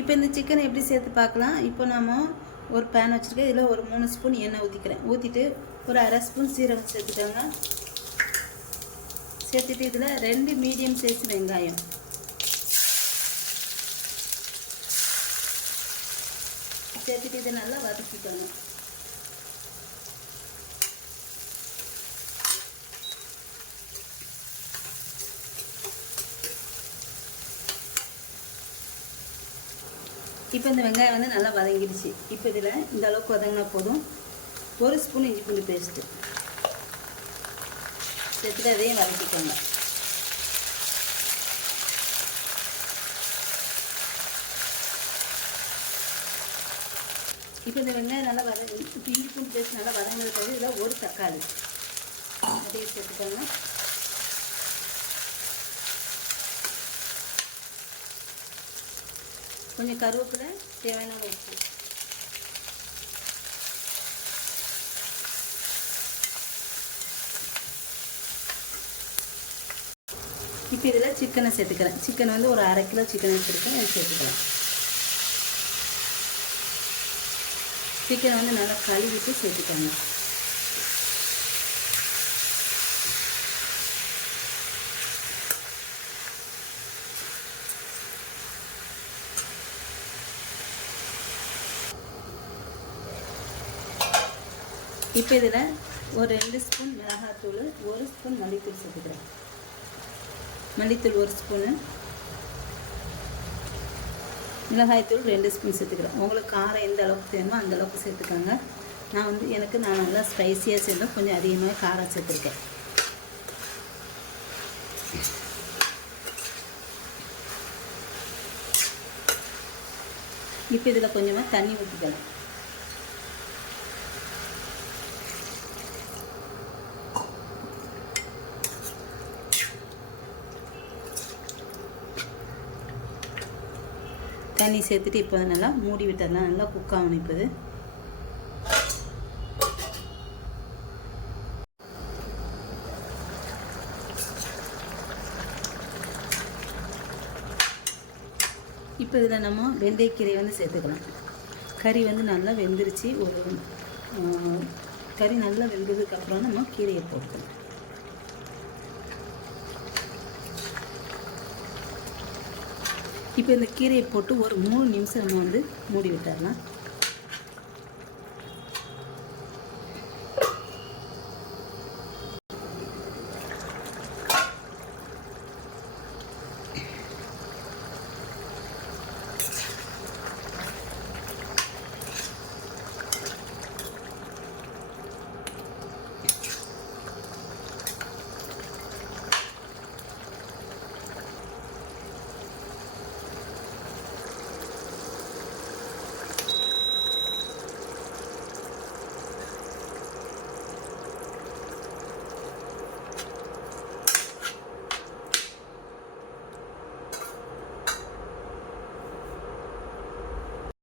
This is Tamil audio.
இப்போ இந்த சிக்கனை எப்படி சேர்த்து பார்க்கலாம். இப்போ நம்ம ஒரு பேன் வச்சுருக்கேன். இதில் ஒரு 3 ஸ்பூன் எண்ணெய் ஊற்றிக்கிறேன். ஊற்றிட்டு ஒரு அரை ஸ்பூன் சீரகம் சேர்த்துக்கோங்க. சேர்த்துட்டு இதில் 2 மீடியம் சைஸ் வெங்காயம் சேர்த்துட்டு இதை நல்லா வதக்கிக்கணும். இப்போ இந்த வெங்காயம் வந்து நல்லா வதங்கிடுச்சு. இப்போ இதில் இந்த அளவுக்கு வதங்கினா போதும். 1 ஸ்பூன் இஞ்சி பூண்டு பேஸ்ட்டு சேர்த்துட்டு அதையும் வதக்கிக்கோங்க. இப்போ இந்த வெங்காயம் நல்லா இஞ்சி பூண்டு பேஸ்ட் நல்லா வதங்கினதுக்கு இதில் ஒரு தக்காளி அதையும் சேர்த்துக்கோங்க. கொஞ்சம் கருவேப்பிலை, தேவையான உப்பு. இப்போ இதில் சிக்கனை சேர்த்துக்கிறேன். சிக்கன் வந்து ஒரு 1/2 கிலோ சிக்கன் வச்சுருக்கேன். அதை சேர்த்துக்கலாம். சிக்கனை வந்து நல்லா கழுவிட்டு சேர்த்துக்கோங்க. இப்போ இதில் ஒரு 2 ஸ்பூன் மிளகாத்தூள், 1 ஸ்பூன் மல்லித்தூள் சேர்த்துக்கிறேன். மல்லித்தூள் 1 ஸ்பூனு, மிளகாய்த்தூள் 2 ஸ்பூன் சேர்த்துக்கிறேன். உங்களுக்கு காரம் எந்த அளவுக்கு வேணுமோ அந்த அளவுக்கு சேர்த்துக்கோங்க. நான் நல்லா ஸ்பைஸியாக சேர்ந்தோம், கொஞ்சம் அதிகமாக காரம் சேர்த்துருக்கேன். இப்போ இதில் கொஞ்சமாக தண்ணி ஊற்றிக்கலாம். தண்ணி சேர்த்துட்டு இப்போ நல்லா மூடி விட்டுடலாம். நல்லா குக் ஆகணும். இப்போ இதில் நம்ம வெந்தயக்கீரை வந்து சேர்த்துக்கலாம். கறி வந்து நல்லா வெந்துருச்சு. கறி நல்லா வெந்ததுக்கப்புறம் நம்ம கீரையை போட்டுக்கலாம். இப்போ இந்த கீரையை போட்டு ஒரு 3 நிமிஷம் நம்ம வந்து மூடி விட்டுடலாம்.